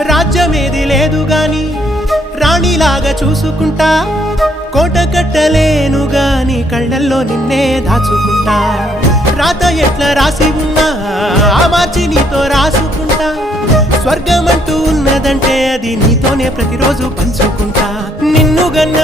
రాజ్యమేది లేదు గాని రాణిలాగా చూసుకుంటా, కోట కట్టలేను గాని కళ్ళల్లో నిన్నే దాచుకుంటా. రాత ఎట్లా రాసి ఉన్నా ఆ మార్చి నీతో రాసుకుంటా. స్వర్గమంటూ ఉన్నదంటే అది నీతోనే ప్రతిరోజు పంచుకుంటా. నిన్ను గన్న